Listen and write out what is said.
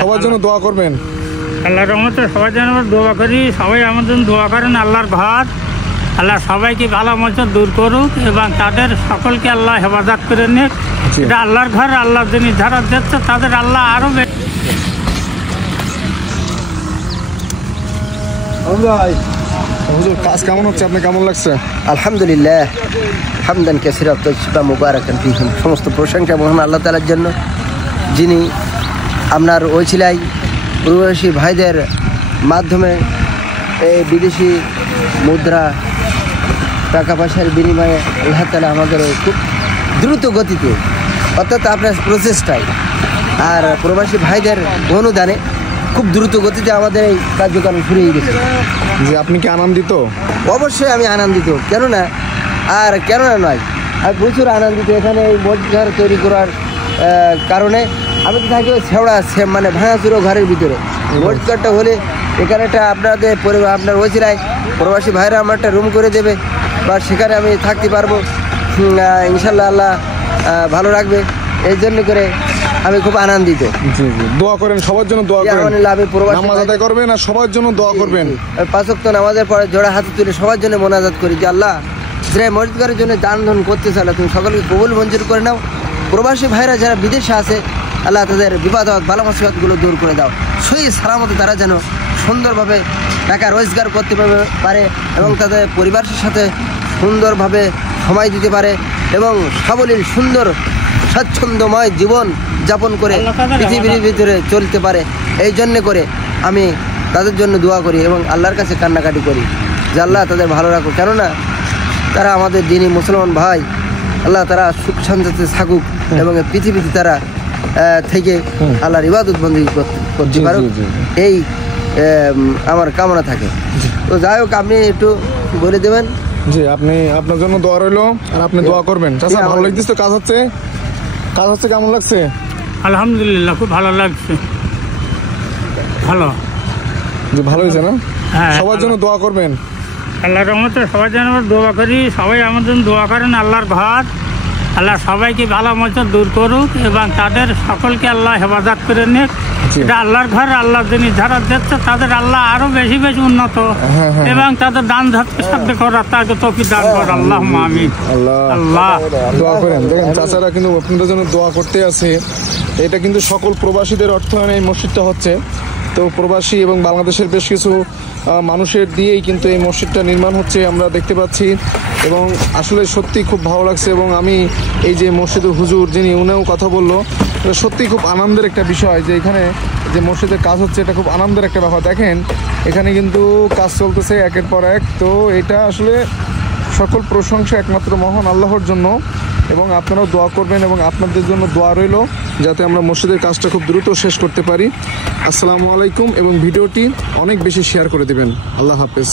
সবার জন্য দোয়া করবেন। আল্লাহর রহমতে সবার জন্য দোয়া করি, সবাই আমাদের জন্য দোয়া করেন। আল্লাহর ঘর, আল্লাহ সবাইকে ভালো মতো দূর করুক এবং তাদের সকলকে আল্লাহ হেফাজত করে নিক। এটা আল্লাহর ঘর, আল্লাহ যিনি যারা দিচ্ছে তাদের আল্লাহ আরো হুজুর কাজ কেমন হচ্ছে, আপনি কেমন লাগছে? আলহামদুলিল্লাহ, হামদান কাসীরা তাইয়্যিবা মুবারাকান ফীহি। সমস্ত প্রশংসা মহান আল্লাহ তাআলার জন্য, যিনি আপনার ওইছিলাই প্রবাসী ভাইদের মাধ্যমে এই বিদেশি মুদ্রা টাকা পয়সার বিনিময়ে আল্লাহ তাআলা আমাদের খুব দ্রুত গতিতে, অর্থাৎ আপনার প্রচেষ্টায় আর প্রবাসী ভাইদের অনুদানে খুব দ্রুত গতিতে আমাদের এই কার্যক্রম শুরু হয়ে গেছে। যে আপনি কি আনন্দিত? অবশ্যই আমি আনন্দিত, কেননা নয়, আমি প্রচুর আনন্দিত। এখানে এই মসজিদ তৈরি করার কারণে আমি তো থাকি ছেঁড়া মানে ভাঙাচুরো ঘরের ভিতরে। মসজিদটা হলে এখানে একটা আপনার ওইছিলাই প্রবাসী ভাইরা আমার একটা রুম করে দেবে বা সেখানে আমি থাকতে পারবো, ইনশাল্লাহ আল্লাহ ভালো রাখবে। এই জন্য করে আমি খুব আনন্দিত। জি জি, দোয়া করেন সবার জন্য, দোয়া করেন। আমি নামাজ আদায় করবেন আর সবার জন্য দোয়া করবেন। 5 ওয়াক্ত নামাজের পরে জোড়া হাতে তুলে সবার জন্য মোনাজাত করি যে আল্লাহ যারা মসজিদ করার জন্য দান ধন করতে চাইলে তুমি সকলকে কবুল মঞ্জুর করে নাও। প্রবাসী ভাইরা যারা বিদেশে আছে আল্লাহ তাদের বিপদ বালা মুসিবতগুলো দূর করে দাও। সহি সালামতে তারা যেন সুন্দরভাবে টাকা রোজগার করতে পারে এবং তাদের পরিবারের সাথে সুন্দরভাবে সময় দিতে পারে এবং সাবলীল সুন্দর স্বাচ্ছন্দ্যময় জীবন যাপন করে পৃথিবীর ভিতরে চলতে পারে। এই জন্যে করে আমি তাদের জন্য দোয়া করি এবং আল্লাহর কাছে কান্নাকাটি করি যে আল্লাহ তাদের ভালো রাখো, কেননা তারা আমাদের দিনী মুসলমান ভাই। আল্লাহ তারা সুখ শান্তিতে থাকুক এবং পৃথিবীতে তারা থেকে আল্লাহর ইবাদত বন্দী করতে পারুক, এই আমার কামনা থাকে। তো যাই হোক, আপনি একটু বলে দেবেন। জি, আপনি আপনার জন্য দোয়া রইলো আর আপনি দোয়া করবেন। চাচা ভালো লাগতেছে? কাজ হচ্ছে কেমন লাগছে? আলহামদুলিল্লাহ, খুব ভালো লাগছে। ভালো, ভালো হয়েছে না? সবার জন্য দোয়া করবেন। আল্লাহর রহমতে সবার জন্য দোয়া করি, সবাই আমাদের জন্য দোয়া করেন। আল্লাহর ঘর, আল্লাহ সবাইকে ভালো মতো দূর করুক এবং তাদের সকলকে আল্লাহ হেফাজত করে নিক। এটা আল্লাহর ঘর, আল্লাহ যিনি যারা দিচ্ছে তাদের আল্লাহ আরো বেশি বেশি উন্নত এবং তাদের দান সাধ্য করার তাকে তৌফিক দান কর। আল্লাহুম্মা আমিন। আল্লাহ দোয়া করেন। দেখেন চাচারা কিন্তু আপনাদের জন্য দোয়া করতে আছে। এটা কিন্তু সকল প্রবাসীদের অর্থায়নে এই মসজিদটা হচ্ছে। তো প্রবাসী এবং বাংলাদেশের বেশ কিছু মানুষের দিয়েই কিন্তু এই মসজিদটা নির্মাণ হচ্ছে, আমরা দেখতে পাচ্ছি। এবং আসলে সত্যি খুব ভালো লাগছে। এবং আমি এই যে মসজিদের হুজুর যিনি, উনিও কথা বললো, সত্যি খুব আনন্দের একটা বিষয় যে এখানে যে মসজিদের কাজ হচ্ছে, এটা খুব আনন্দের একটা ব্যাপার। দেখেন এখানে কিন্তু কাজ চলতেছে একের পর এক। তো এটা আসলে সকল প্রশংসা একমাত্র মহান আল্লাহর জন্য। এবং আপনারাও দোয়া করবেন এবং আপনাদের জন্য দোয়া রইল যাতে আমরা মসজিদের কাজটা খুব দ্রুত শেষ করতে পারি। আসসালামু আলাইকুম। এবং ভিডিওটি অনেক বেশি শেয়ার করে দিবেন। আল্লাহ হাফেজ।